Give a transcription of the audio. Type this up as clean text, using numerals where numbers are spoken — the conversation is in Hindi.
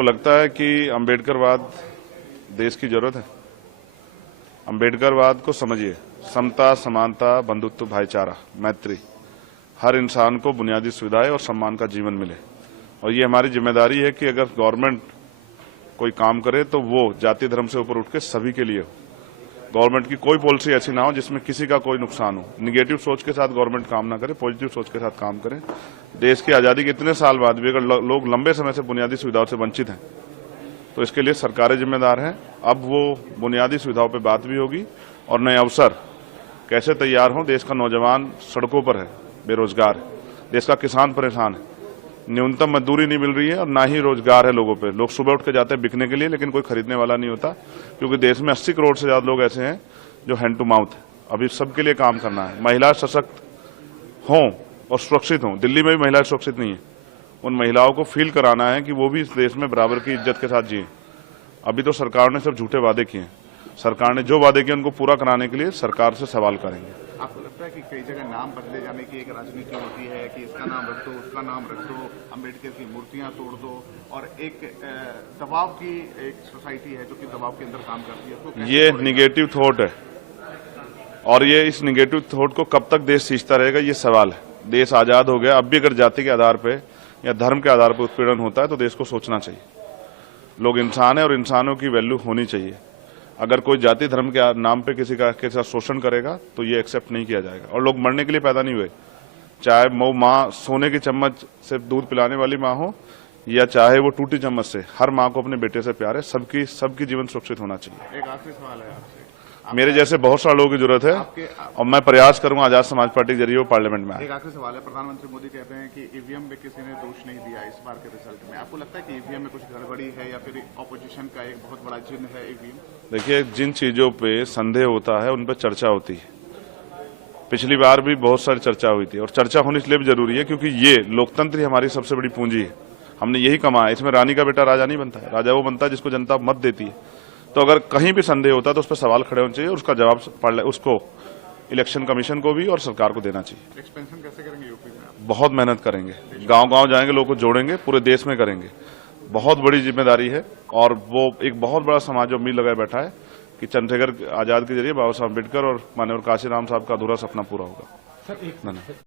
आपको लगता है कि अम्बेडकरवाद देश की जरूरत है? अम्बेडकरवाद को समझिए, समता, समानता, बंधुत्व, भाईचारा, मैत्री, हर इंसान को बुनियादी सुविधाएं और सम्मान का जीवन मिले। और ये हमारी जिम्मेदारी है कि अगर गवर्नमेंट कोई काम करे तो वो जाति धर्म से ऊपर उठ के सभी के लिए हो। गवर्नमेंट की कोई पॉलिसी ऐसी ना हो जिसमें किसी का कोई नुकसान हो। निगेटिव सोच के साथ गवर्नमेंट काम ना करे, पॉजिटिव सोच के साथ काम करे। देश की आजादी के इतने साल बाद भी अगर लोग लंबे समय से बुनियादी सुविधाओं से वंचित हैं तो इसके लिए सरकारें जिम्मेदार हैं। अब वो बुनियादी सुविधाओं पर बात भी होगी और नए अवसर कैसे तैयार हों। देश का नौजवान सड़कों पर है, बेरोजगार है, देश का किसान परेशान है, न्यूनतम मजदूरी नहीं मिल रही है और ना ही रोजगार है लोगों पे। लोग सुबह उठ के जाते हैं बिकने के लिए, लेकिन कोई खरीदने वाला नहीं होता, क्योंकि देश में 80 करोड़ से ज्यादा लोग ऐसे हैं जो हैंड टू माउथ है। अभी सबके लिए काम करना है। महिला सशक्त हों और सुरक्षित हों। दिल्ली में भी महिलाएं सुरक्षित नहीं है। उन महिलाओं को फील कराना है कि वो भी इस देश में बराबर की इज्जत के साथ जिए। अभी तो सरकार ने सब झूठे वादे किए हैं। सरकार ने जो वादे किए उनको पूरा कराने के लिए सरकार से सवाल करेंगे। आपको लगता है कि कई जगह नाम बदले जाने की एक राजनीति होती है कि इसका नाम रख दो, उसका नाम रख दो, अम्बेडकर की मूर्तियां तोड़ दो, और एक दबाव की एक सोसाइटी है जो कि दबाव के अंदर काम करती है, तो ये निगेटिव थॉट है और ये इस निगेटिव थॉट को कब तक देश सींचता रहेगा, ये सवाल है। देश आजाद हो गया, अब भी अगर जाति के आधार पर या धर्म के आधार पर उत्पीड़न होता है तो देश को सोचना चाहिए। लोग इंसान है और इंसानों की वैल्यू होनी चाहिए। अगर कोई जाति धर्म के नाम पे किसी का के साथ शोषण करेगा तो ये एक्सेप्ट नहीं किया जाएगा। और लोग मरने के लिए पैदा नहीं हुए, चाहे वो माँ सोने की चम्मच से दूध पिलाने वाली माँ हो या चाहे वो टूटी चम्मच से, हर माँ को अपने बेटे से प्यार है। सबकी जीवन सुरक्षित होना चाहिए। एक आखिरी सवाल है आपसे। मेरे जैसे बहुत सारे लोगों की जरूरत है और मैं प्रयास करूंगा आजाद समाज पार्टी के जरिए वो पार्लियामेंट में आए। एक आखिरी सवाल है। प्रधानमंत्री मोदी कहते हैं कि ईवीएम में किसी ने दोष नहीं दिया इस बार के रिजल्ट में। आपको लगता है कि ईवीएम में कुछ गड़बड़ी है या फिर ऑपोजिशन का एक बहुत बड़ा चिन्ह है ईवीएम? देखिए, जिन चीजों पे संदेह होता है उन पर चर्चा होती है। पिछली बार भी बहुत सारी चर्चा हुई थी और चर्चा होनी इसलिए भी जरूरी है क्योंकि ये लोकतंत्र ही हमारी सबसे बड़ी पूंजी है। हमने यही कमाया। इसमें रानी का बेटा राजा नहीं बनता है, राजा वो बनता है जिसको जनता मत देती है। तो अगर कहीं भी संदेह होता है तो उस पर सवाल खड़े होने चाहिए, उसका जवाब उसको इलेक्शन कमीशन को भी और सरकार को देना चाहिए। एक्सपेंशन कैसे करेंगे यूपी में आप? बहुत मेहनत करेंगे, गांव-गांव जाएंगे, लोगों को जोड़ेंगे, पूरे देश में करेंगे। बहुत बड़ी जिम्मेदारी है और वो एक बहुत बड़ा समाज उम्मीद लगाए बैठा है कि चंद्रशेखर आजाद के जरिए बाबा साहब अम्बेडकर और माननीय काशीराम साहब का अधूरा सपना पूरा होगा। धन्यवाद।